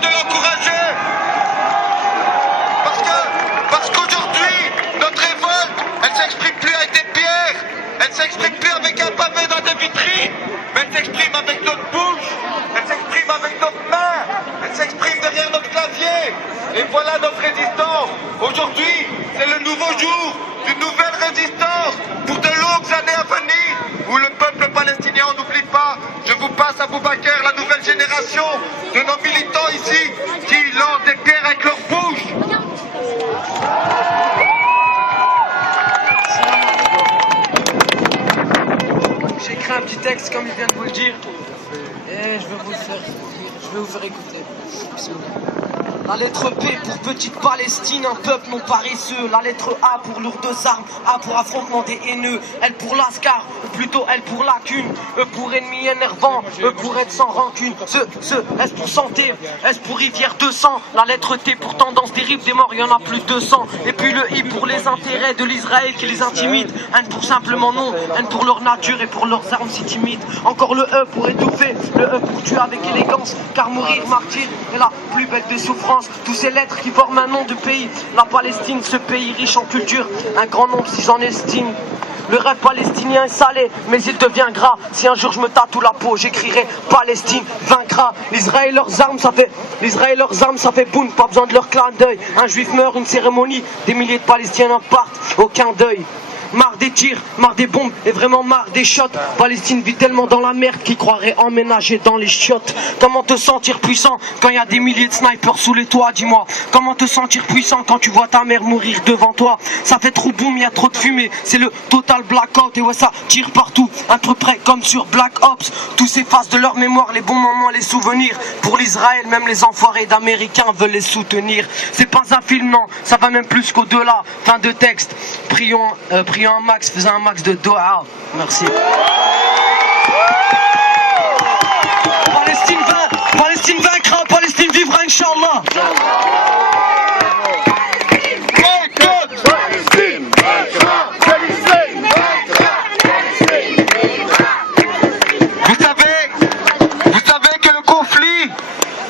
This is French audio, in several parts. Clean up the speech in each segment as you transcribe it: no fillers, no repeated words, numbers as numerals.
de l'encourager. Parce qu'aujourd'hui, notre révolte, elle s'exprime plus avec des pierres, elle s'exprime plus avec un pavé dans des vitrines, mais elle s'exprime avec notre bouche, elle s'exprime avec notre main, elle s'exprime derrière notre clavier. Et voilà notre résistance. Aujourd'hui, c'est le nouveau jour d'une nouvelle résistance pour de longues années à venir, où le peuple palestinien, on n'oublie pas, je vous passe à Boubacar, la nouvelle génération de nos militants ici, qui lancent des pierres avec leur bouche. J'ai écrit un petit texte comme il vient de vous le dire et je vais vous le faire écouter. La lettre P pour petite Palestine, un peuple non paresseux. La lettre A pour lourdes armes, A pour affrontement des haineux. L pour lascar, ou plutôt L pour lacune. E pour ennemi énervant, E pour être sans rancune. S pour santé, S pour rivière de sang. La lettre T pour tendance terrible des morts, il y en a plus de 200. Et puis le I pour les intérêts de l'Israël qui les intimide. N pour simplement non, N pour leur nature et pour leurs armes si timides. Encore le E pour étouffer, le E pour tuer avec élégance. Car mourir martyr est la plus belle des souffrances. Tous ces lettres qui forment un nom de pays. La Palestine, ce pays riche en culture, un grand nombre si j'en estime. Le rêve palestinien est salé, mais il devient gras. Si un jour je me tatoue la peau, j'écrirai Palestine vaincra. L'Israël leurs armes, ça fait boum, pas besoin de leur clin d'œil. Un juif meurt, une cérémonie, des milliers de Palestiniens n'en partent, aucun deuil. Marre des tirs, marre des bombes et vraiment marre des shots. Palestine vit tellement dans la merde qu'il croirait emménager dans les chiottes. Comment te sentir puissant quand il y a des milliers de snipers sous les toits, dis-moi. Comment te sentir puissant quand tu vois ta mère mourir devant toi. Ça fait trop boum, il y a trop de fumée, c'est le total blackout. Et ouais, ça tire partout, un peu près comme sur Black Ops. Tous s'effacent de leur mémoire, les bons moments, les souvenirs. Pour l'Israël, même les enfoirés d'Américains veulent les soutenir. C'est pas un film, non, ça va même plus qu'au-delà. Fin de texte, prions un max, faisons un max de doha. Merci. Palestine vaincra, Palestine vivra, Inch'Allah. Vous savez que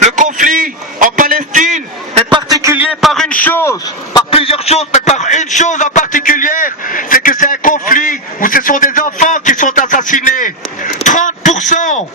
le conflit en Palestine est particulier par une chose, par plusieurs choses, mais par une chose en particulière, c'est que c'est un conflit où ce sont des enfants qui sont assassinés. 30%